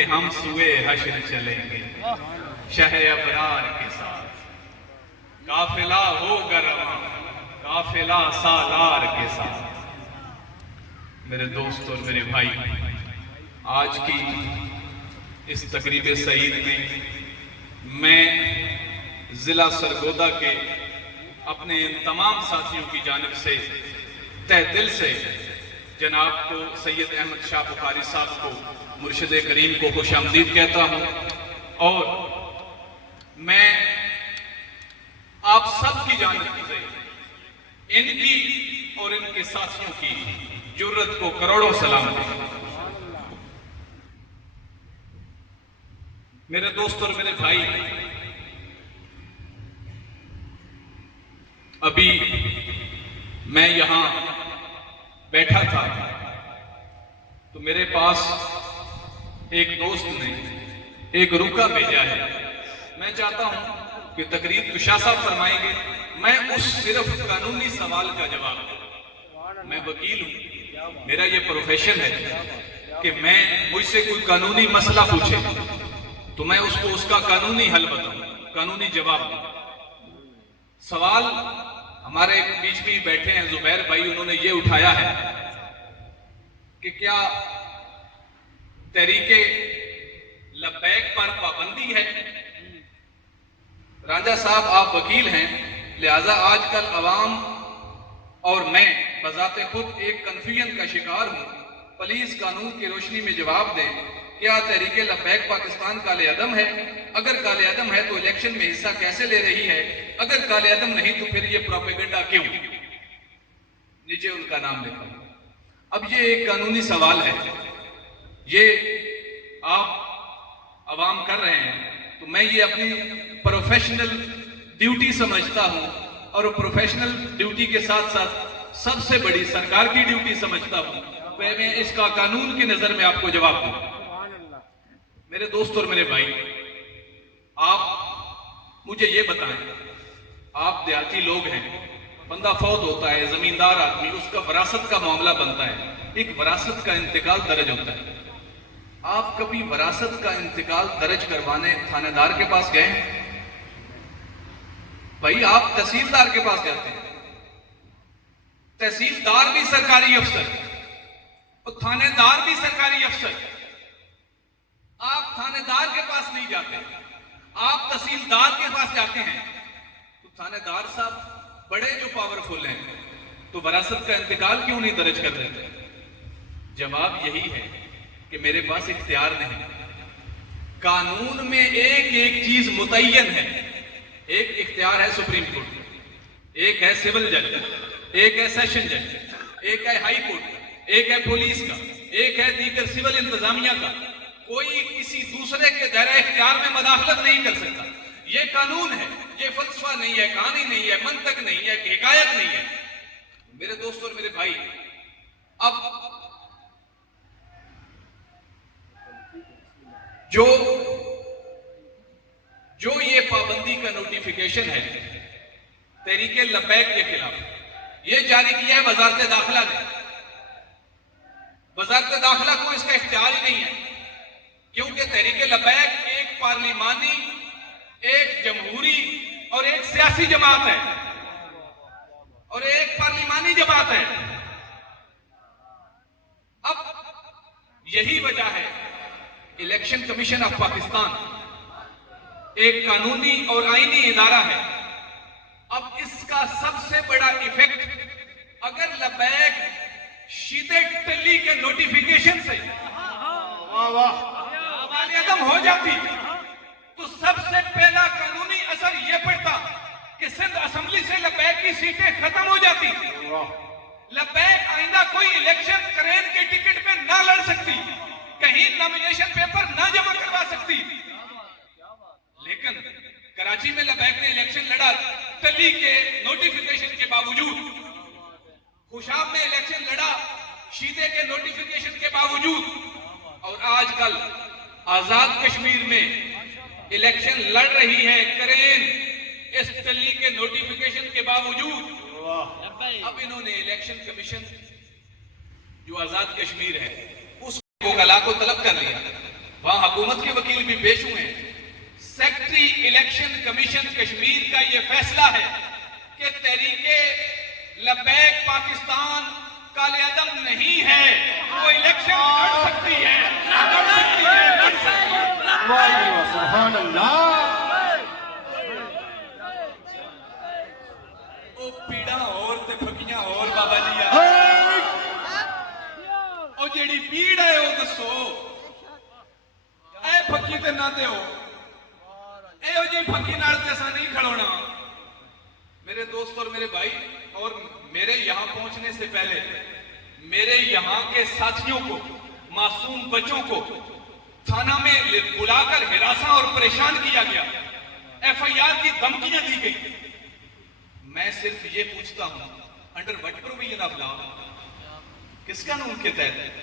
کہ ہم سوئے حشر چلیں گے شہ ابرار کے ساتھ، قافلہ ہوگا رواں قافلہ سالار کے ساتھ۔ میرے دوست اور میرے بھائی، آج کی اس تقریب سعید میں میں ضلع سرگودا کے اپنے تمام ساتھیوں کی جانب سے تہ دل سے جناب کو سید احمد شاہ بخاری صاحب کو، مرشد کریم کو خوش آمدید کہتا ہوں، اور میں آپ سب کی جانب سے ان کی اور ان کے ساتھیوں کی جرت کو کروڑوں سلام دیتا ہوں۔ میرے دوست اور میرے بھائی، ابھی میں یہاں بیٹھا تھا تو میرے پاس ایک دوست نے ایک رکا بھیجا ہے۔ میں چاہتا ہوں کہ تقریر تو شاہ صاحب فرمائیں گے، میں اس صرف قانونی سوال کا جواب دوں۔ میں وکیل ہوں، میرا یہ پروفیشن ہے کہ میں مجھ سے کوئی قانونی مسئلہ پوچھے تو میں اس کو اس کا قانونی حل بتاؤں، قانونی جواب دوں۔ سوال ہمارے بیچ میں بیٹھے ہیں زبیر بھائی، انہوں نے یہ اٹھایا ہے کہ کیا تحریک لبیک پر پابندی ہے؟ رانجھا صاحب آپ وکیل ہیں، لہٰذا آج کل عوام اور میں بذات خود ایک کنفیوژن کا شکار ہوں، پلیز قانون کی روشنی میں جواب دیں، کیا تحریک لبیک پاکستان کالے عدم ہے؟ اگر کالے عدم ہے تو الیکشن میں حصہ کیسے لے رہی ہے؟ اگر کالے عدم نہیں تو پھر یہ پروپیگنڈا کیوں؟ نیچے ان کا نام لکھا۔ اب یہ ایک قانونی سوال ہے، یہ آپ عوام کر رہے ہیں تو میں یہ اپنی پروفیشنل ڈیوٹی سمجھتا ہوں، اور پروفیشنل ڈیوٹی کے ساتھ ساتھ سب سے بڑی سرکار کی ڈیوٹی سمجھتا ہوں، میں اس کا قانون کی نظر میں آپ کو جواب دوں۔ میرے دوست اور میرے بھائی، آپ مجھے یہ بتائیں، آپ دیہاتی لوگ ہیں، بندہ فوت ہوتا ہے، زمیندار آدمی، اس کا وراثت کا معاملہ بنتا ہے، ایک وراثت کا انتقال درج ہوتا ہے۔ آپ کبھی وراثت کا انتقال درج کروانے تھانے دار کے پاس گئے ہیں؟ بھائی آپ تحصیلدار کے پاس جاتے ہیں، تحصیلدار بھی سرکاری افسر اور تھانے دار بھی سرکاری افسر۔ آپ تھانے دار کے پاس نہیں جاتے، آپ تحصیلدار کے پاس جاتے ہیں، تو تھانے دار صاحب بڑے جو پاورفل ہیں تو وراثت کا انتقال کیوں نہیں درج کر دیتے؟ جواب یہی ہے کہ میرے پاس اختیار نہیں۔ قانون میں ایک ایک چیز متعین ہے، ایک اختیار ہے سپریم کورٹ، ایک ہے سول جج، ایک ہے سیشن جج، ایک ہے ہائی کورٹ، ایک ہے پولیس کا، ایک ہے دیگر سول انتظامیہ کا۔ کوئی کسی دوسرے کے دائرہ اختیار میں مداخلت نہیں کر سکتا۔ یہ قانون ہے، یہ فلسفہ نہیں ہے، کہانی نہیں ہے، منطق نہیں ہے، حکایت نہیں ہے۔ میرے دوست اور میرے بھائی، اب جو یہ پابندی کا نوٹیفیکیشن ہے تحریک لبیک کے خلاف، یہ جاری کیا ہے وزارت داخلہ نے۔ وزارت داخلہ کو اس کا اختیار ہی نہیں ہے، کیونکہ تحریک لبیک ایک پارلیمانی، ایک جمہوری اور ایک سیاسی جماعت ہے، اور ایک پارلیمانی جماعت ہے۔ اب یہی وجہ ہے الیکشن کمیشن آف پاکستان ایک قانونی اور آئینی ادارہ ہے۔ اب اس کا سب سے بڑا ایفیکٹ، اگر لبیک شیدے ٹلی کے نوٹیفیکیشن سے عدم ہو جاتی تو سب سے پہلا قانونی اثر یہ پڑتا کہ سندھ اسمبلی سے لبیک کی سیٹیں ختم ہو جاتی، لبیک آئندہ کوئی الیکشن کرین کے ٹکٹ پہ نہ لڑ سکتی، کہیں نامینیشن پیپر نہ جمع کروا سکتی۔ لیکن کراچی میں لبیک نے الیکشن لڑا ٹلی کے نوٹیفیکیشن کے باوجود، خوشاب میں الیکشن لڑا شیدے کے نوٹیفیکیشن کے باوجود، اور آج کل آزاد کشمیر میں الیکشن لڑ رہی ہے کرین اس ٹلی کے نوٹیفیکیشن کے باوجود۔ اب انہوں نے الیکشن کمیشن جو آزاد کشمیر ہے اس کو طلب کر لیا، وہاں حکومت کے وکیل بھی پیش ہوئے ہیں۔ سیکٹری الیکشن کمیشن کشمیر کا یہ فیصلہ ہے کہ تحریک لبیک پاکستان کالے عدم نہیں ہے، وہ الیکشن لڑ سکتی ہے، لڑ سکتی ہے، لڑ سکتی ہے۔ سبحان اللہ۔ وہ پیڑا اور تے پھکیاں اور بابا جی آ اور جیڑی پیڑ ہے وہ دسو، اے پھکی تے نہ دے ہو، اے ہو جی پھکی نال تے اساں نہیں کھڑونا۔ میرے دوست اور میرے بھائی، اور میرے یہاں پہنچنے سے پہلے میرے یہاں کے ساتھیوں کو، معصوم بچوں کو تھانہ میں بلا کر ہراساں اور پریشان کیا گیا، ایف آئی آر کی دھمکیاں دی گئی۔ میں صرف یہ پوچھتا ہوں، under what provision of law, کس قانون کے تحت